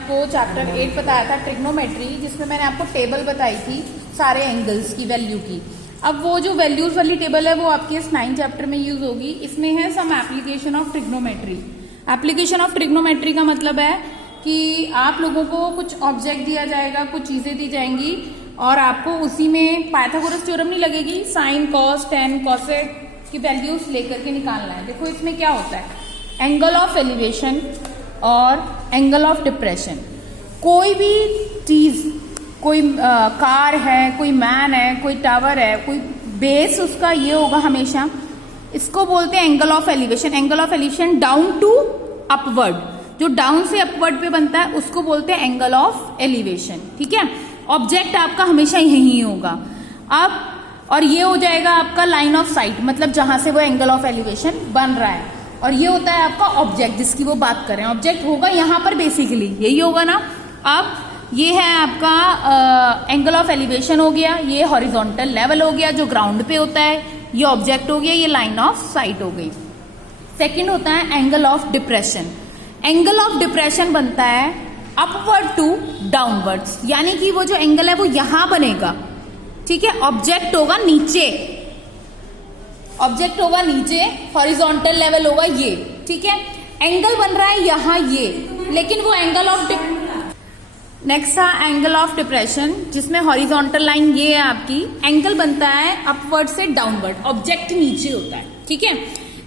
आपको चैप्टर 8 बताया था ट्रिग्नोमेट्री, जिसमें मैंने आपको टेबल बताई थी सारे एंगल्स की वैल्यू की। अब वो जो वैल्यूज वाली टेबल है वो आपके इस 9 चैप्टर में यूज होगी। इसमें है some application of trigonometry. Application of trigonometry का मतलब है कि आप लोगों को कुछ ऑब्जेक्ट दिया जाएगा, कुछ चीजें दी जाएंगी और आपको उसी में पाइथागोरस थ्योरम नहीं लगेगी, साइन कॉस टेन कॉसेक की वैल्यूज लेकर के निकालना है। देखो इसमें क्या होता है, एंगल ऑफ एलिवेशन और एंगल ऑफ डिप्रेशन। कोई भी चीज, कोई कार है, कोई मैन है, कोई टावर है, कोई बेस उसका ये होगा हमेशा, इसको बोलते हैं angle of elevation. Angle of elevation down to upward, जो डाउन से अपवर्ड पे बनता है उसको बोलते हैं एंगल ऑफ एलिवेशन। ठीक है, ऑब्जेक्ट आपका हमेशा यही होगा। अब और ये हो जाएगा आपका लाइन ऑफ साइट, मतलब जहां से वो एंगल ऑफ एलिवेशन बन रहा है। और ये होता है आपका ऑब्जेक्ट जिसकी वो बात कर रहे हैं। ऑब्जेक्ट होगा यहाँ पर बेसिकली यही होगा ना। अब ये है आपका एंगल ऑफ एलिवेशन हो गया, ये हॉरिजॉन्टल लेवल हो गया जो ग्राउंड पे होता है, ये ऑब्जेक्ट हो गया, ये लाइन ऑफ साइट हो गई। सेकंड होता है angle of depression. Angle of depression बनता है अपवर्ड टू डाउनवर्ड्स, यानी कि वो जो एंगल है वो यहां बनेगा। ठीक है, ऑब्जेक्ट होगा नीचे, ऑब्जेक्ट होगा नीचे, हॉरिजॉन्टल लेवल होगा ये। ठीक है, एंगल बन रहा है यहां ये, लेकिन वो एंगल ऑफ नेक्स्ट था एंगल ऑफ डिप्रेशन, जिसमें हॉरिजॉन्टल लाइन ये है आपकी, एंगल बनता है अपवर्ड से डाउनवर्ड, ऑब्जेक्ट नीचे होता है। ठीक है,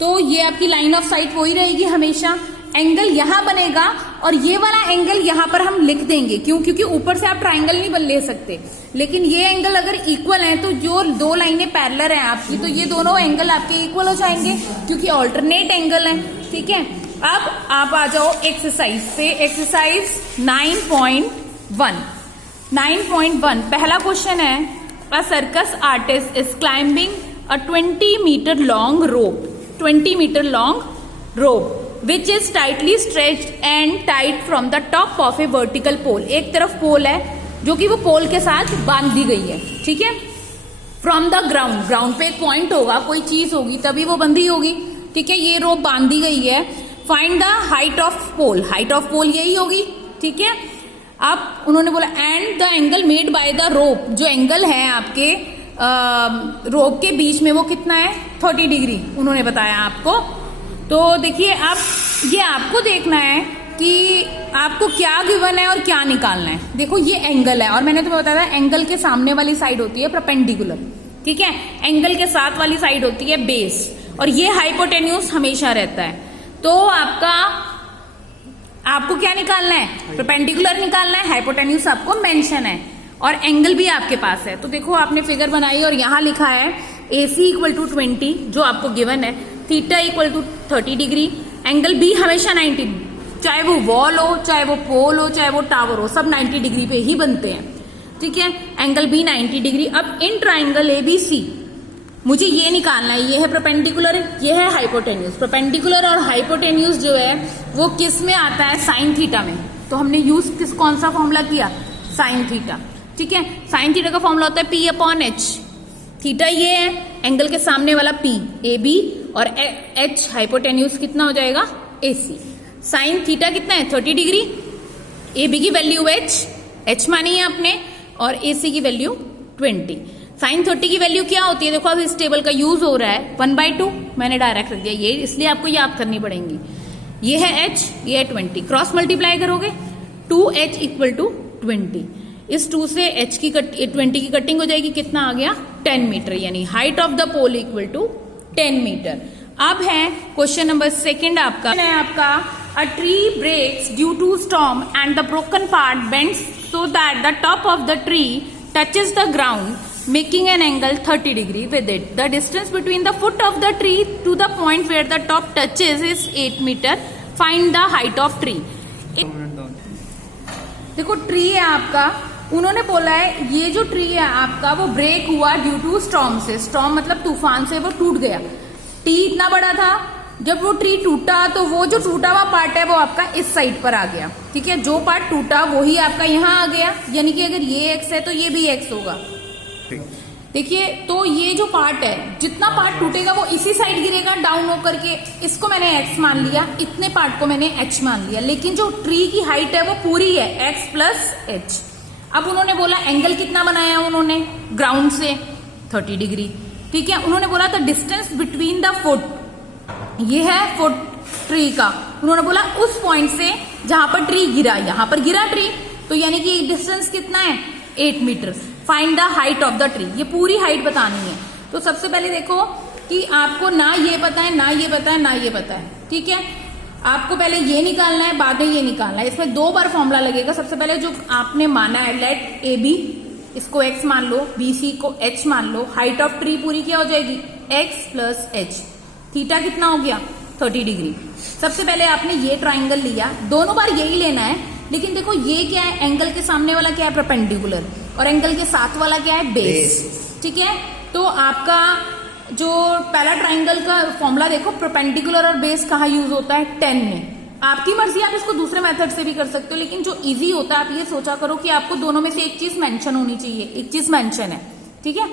तो ये आपकी लाइन ऑफ साइट वही रहेगी हमेशा। एंगल यहां बनेगा और ये वाला एंगल यहां पर हम लिख देंगे, क्यों? क्योंकि ऊपर से आप ट्राइंगल नहीं ले सकते, लेकिन ये एंगल अगर इक्वल है तो जो दो लाइनें पैरेलल हैं आपकी, तो ये दोनों एंगल आपके इक्वल हो जाएंगे क्योंकि ऑल्टरनेट एंगल है। ठीक है, अब आप आ जाओ एक्सरसाइज से, एक्सरसाइज 9.1। 9.1 पहला क्वेश्चन है, a circus artist is climbing a 20 metre long rope, 20 metre long rope which is tightly stretched and tied from the top of a vertical pole। एक तरफ पोल है जो कि वो पोल के साथ बांध दी गई है। ठीक है, फ्रॉम द ग्राउंड, ग्राउंड पे एक पॉइंट होगा, कोई चीज होगी तभी वो बंधी होगी। ठीक है, ये रोप बांध दी गई है। Find the height of pole, height of pole यही होगी। ठीक है, अब उन्होंने बोला and the angle made by the rope, जो एंगल है आपके रोप के बीच में वो कितना है, 30 डिग्री उन्होंने बताया आपको। तो देखिए अब ये आपको देखना है कि आपको क्या गिवन है और क्या निकालना है। देखो ये एंगल है और मैंने तुम्हें बताया था एंगल के सामने वाली साइड होती है परपेंडिकुलर। ठीक है, एंगल के साथ वाली साइड होती है बेस, और ये हाइपोटेन्यूज हमेशा रहता है। तो आपको क्या निकालना है, परपेंडिकुलर निकालना है, हाइपोटेन्यूज आपको मेंशन है और एंगल भी आपके पास है। तो देखो आपने फिगर बनाई और यहां लिखा है AC इक्वल टू 20 जो आपको गिवन है, theta equal to 30 degree, angle B हमेशा 90, चाहे वो वॉल हो, चाहे वो पोल हो, चाहे वो टावर हो, सब 90 डिग्री पे ही बनते हैं। ठीक है, एंगल बी 90 डिग्री। अब इन ट्राइंगल ABC मुझे ये निकालना है, ये है परपेंडिकुलर, ये है हाइपोटेन्यूज। परपेंडिकुलर और हाइपोटेन्यूज जो है वो किस में आता है, साइन थीटा में। तो हमने यूज कौन सा फॉर्मूला किया, साइन थीटा। ठीक है, साइन थीटा का फॉर्मूला होता है P/H। थीटा ये है, एंगल के सामने वाला P AB और H हाइपोटेन्यूज कितना हो जाएगा, AC। साइन थीटा कितना है, 30 डिग्री। AB की वैल्यू H मानी है आपने, और AC की वैल्यू 20। साइन 30 की वैल्यू क्या होती है, देखो अब इस टेबल का यूज हो रहा है 1/2, मैंने डायरेक्ट रख दिया ये, इसलिए आपको याद करनी पड़ेगी। ये है H, ये है 20, क्रॉस मल्टीप्लाई करोगे 2H इक्वल टू 20। इस 2 से H की 20 की कटिंग हो जाएगी, कितना आ गया, 10 मीटर, यानी height of the pole equal to 10 metre. अब है क्वेश्चन नंबर 2 आपका है आपका, a tree breaks due to storm and the broken part bends so that the top of the tree touches the ground making an angle 30 degree with it. The distance between the foot of the tree to the point where the top touches is 8 meter. Find the height of tree. देखो tree है आपका, उन्होंने बोला है ये जो tree है आपका वो ब्रेक हुआ ड्यू टू स्टॉर्म से। स्टॉर्म मतलब तूफान से वो टूट गया। ट्री इतना बड़ा था, जब वो ट्री टूटा तो वो जो टूटा हुआ पार्ट है वो आपका इस साइड पर आ गया। ठीक है, जो पार्ट टूटा वही आपका यहाँ आ गया, यानी कि अगर ये x है तो ये भी x होगा। देखिए, तो ये जो पार्ट है, जितना पार्ट टूटेगा वो इसी साइड गिरेगा डाउन होकर के। इसको मैंने x मान लिया, इतने पार्ट को मैंने h मान लिया, लेकिन जो ट्री की हाइट है वो पूरी है x प्लस h। अब उन्होंने बोला एंगल कितना बनाया उन्होंने ग्राउंड से 30 डिग्री, ठीक है। उन्होंने बोला the distance between the foot, ये है फुट ट्री का। उन्होंने बोला उस पॉइंट से जहां पर ट्री गिरा, यहां पर गिरा ट्री, तो यानी कि डिस्टेंस कितना है 8 metre. Find the height of the tree, ये पूरी हाइट बतानी है। तो सबसे पहले देखो कि आपको ना ये पता है, ना ये पता है, ना ये पता है, ठीक है। आपको पहले ये निकालना है, बाद में ये निकालना है। इसमें 2 बार फॉर्मूला लगेगा। सबसे पहले जो आपने माना है, लेट ए बी, इसको x मान लो, बी सी को h मान लो। हाइट ऑफ ट्री पूरी क्या हो जाएगी x प्लस h। थीटा कितना हो गया 30 डिग्री। सबसे पहले आपने ये ट्राइंगल लिया, दोनों बार यही लेना है, लेकिन देखो ये क्या है, एंगल के सामने वाला क्या है परपेंडिकुलर, और एंगल के साथ वाला क्या है बेस, ठीक है। तो आपका जो पहला ट्राइंगल का फॉर्मूला देखो, परपेंडिकुलर और बेस कहाँ यूज होता है 10 में। आपकी मर्जी, आप इसको दूसरे मेथड से भी कर सकते हो, लेकिन जो इजी होता है आप ये सोचा करो कि आपको दोनों में से एक चीज मेंशन होनी चाहिए, एक चीज मेंशन है, ठीक है।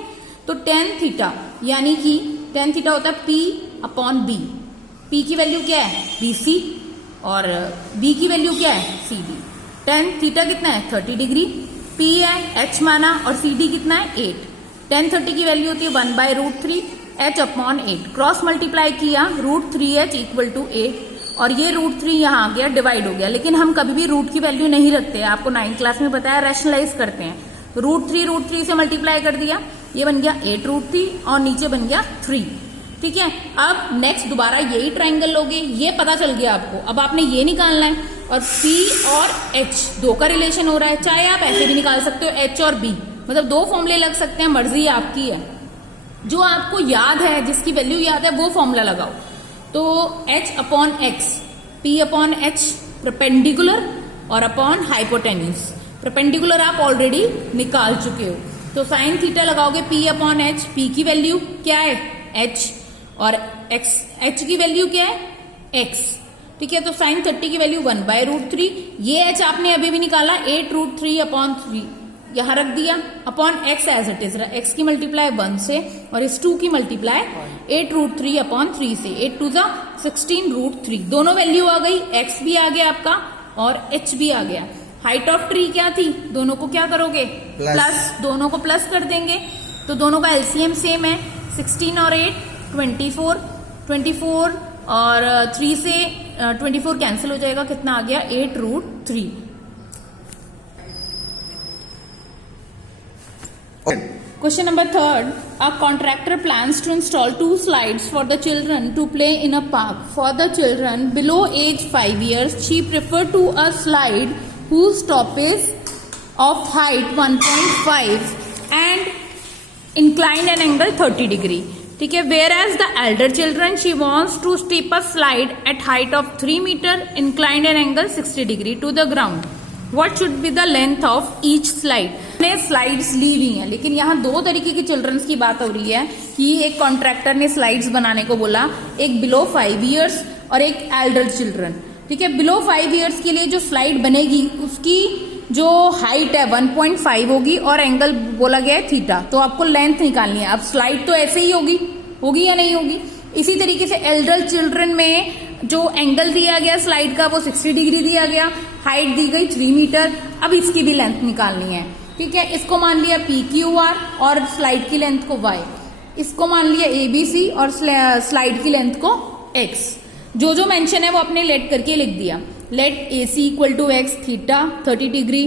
तो tan थीटा, यानी कि tan थीटा होता है P अपॉन B। P की वैल्यू क्या है BC और B की वैल्यू क्या है CD। tan थीटा कितना है 30 डिग्री, P है H माना और CD कितना है 8। tan 30 की वैल्यू होती है 1/√3 H अपॉन 8। क्रॉस मल्टीप्लाई किया, √3H इक्वल टू 8, और ये √3 यहाँ आ गया, डिवाइड हो गया। लेकिन हम कभी भी रूट की वैल्यू नहीं रखते हैं, आपको 9th क्लास में बताया, रैशनलाइज करते हैं। √3 से मल्टीप्लाई कर दिया, ये बन गया 8√3 और नीचे बन गया 3, ठीक है। अब नेक्स्ट दोबारा यही ट्राइंगल लोगे, ये पता चल गया आपको। अब आपने ये निकालना है, और P और H 2 का रिलेशन हो रहा है। चाहे आप ऐसे भी निकाल सकते हो H और B, मतलब 2 फॉर्मूले लग सकते हैं, मर्जी आपकी है। जो आपको याद है, जिसकी वैल्यू याद है, वो फॉर्मूला लगाओ। तो H upon X, P upon H perpendicular और अपॉन हाइपोटेन्यूज। परपेंडिकुलर आप ऑलरेडी निकाल चुके हो, तो साइन थीटा लगाओगे P अपॉन H। P की वैल्यू क्या है H, और H की वैल्यू क्या है X, ठीक है। तो साइन 30 की वैल्यू 1/√3। ये H आपने अभी भी निकाला 8√3 अपॉन 3, यहां रख दिया, upon x as it is. x की मल्टीप्लाई 1 से और इस 2 की मल्टीप्लाई 8√3 अपॉन 3 से। 8 2 जा 16√3, दोनों वैल्यू आ गई, x भी आ गया आपका और h भी आ गया। हाइट ऑफ ट्री क्या थी, दोनों को क्या करोगे प्लस, दोनों को प्लस कर देंगे, तो दोनों का एलसीएम सेम है, 16 और 8 24, 24 और 3 से 24 कैंसिल हो जाएगा, कितना आ गया 8√3। Question number 3. A contractor plans to install 2 slides for the children to play in a park. For the children below age 5 years, she preferred to a slide whose top is of height 1.5 and inclined an angle 30 degree. ठीक है, whereas the elder children she wants to step a slide at height of 3 meter, inclined an angle 60 degree to the ground. What should be the length of each slide? ने slides ली हुई हैं, लेकिन यहाँ 2 तरीके की children's की बात हो रही है कि एक कॉन्ट्रैक्टर ने स्लाइड्स बनाने को बोला, एक बिलो 5 इयर्स और एक एल्डर चिल्ड्रन, ठीक है। बिलो 5 इयर्स के लिए जो स्लाइड बनेगी उसकी जो हाइट है 1.5 होगी और एंगल बोला गया है थीटा, तो आपको लेंथ निकालनी है। अब स्लाइड तो ऐसे ही होगी या नहीं होगी। इसी तरीके से एल्डर चिल्ड्रन में जो एंगल दिया गया स्लाइड का वो 60 डिग्री दिया गया, हाइट दी गई 3 मीटर। अब इसकी भी लेंथ निकालनी है, ठीक है। इसको मान लिया PQR और स्लाइड की लेंथ को Y, इसको मान लिया ABC और स्लाइड की लेंथ को X। जो जो मेंशन है वो आपने लेट करके लिख दिया। Let AC equal to X, theta 30 degree,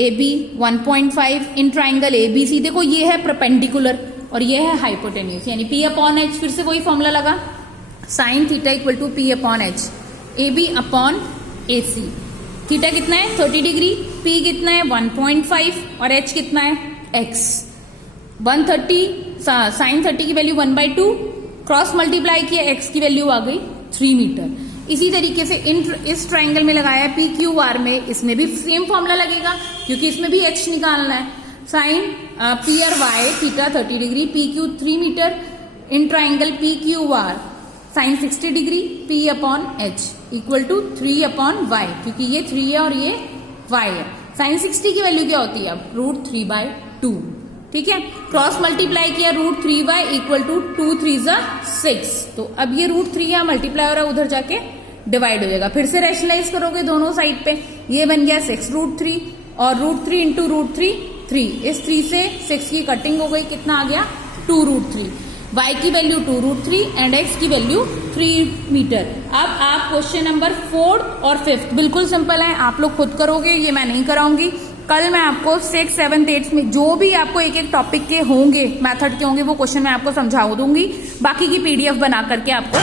AB 1.5 in triangle ABC। देखो ये है परपेंडिकुलर और ये है हाइपोटेन्यूज, यानी P अपॉन H, फिर से वही फॉर्मूला लगा, sine theta equal to P upon H, AB upon AC। Theta कितना है 30 डिग्री, P कितना है 1.5 और H कितना है X। 130 साइन 30 की वैल्यू 1/2, क्रॉस मल्टीप्लाई किया, X की वैल्यू आ गई 3 मीटर। इसी तरीके से इस ट्राइंगल में लगाया PQR में, इसमें भी सेम फॉर्मूला लगेगा क्योंकि इसमें भी H निकालना है। साइन P और Y theta 30 degree, PQ 3 metre in triangle PQR sine 60 degree, P upon H equal to 3 upon Y, क्योंकि ये 3 है और ये Y है। साइन 60 की वैल्यू क्या होती है अब √3/2, ठीक है। क्रॉस मल्टीप्लाई किया √3y इक्वल टू 2 3 6। तो अब ये √3 यहाँ मल्टीप्लाई हो रहा है, उधर जाके डिवाइड हो जाएगा। फिर से रैशनलाइज करोगे दोनों साइड पे, ये बन गया 6√3 और √3 इंटू √3 3। इस 3 से 6 की कटिंग हो गई, कितना आ गया 2√3। y की वैल्यू 2√3 एंड x की वैल्यू 3 मीटर। अब आप क्वेश्चन नंबर 4 और 5 बिल्कुल सिंपल है, आप लोग खुद करोगे, ये मैं नहीं कराऊंगी। कल मैं आपको 6, 7, 8 में जो भी आपको एक एक टॉपिक के होंगे, मेथड के होंगे, वो क्वेश्चन मैं आपको समझा दूंगी। बाकी की PDF बना करके आपको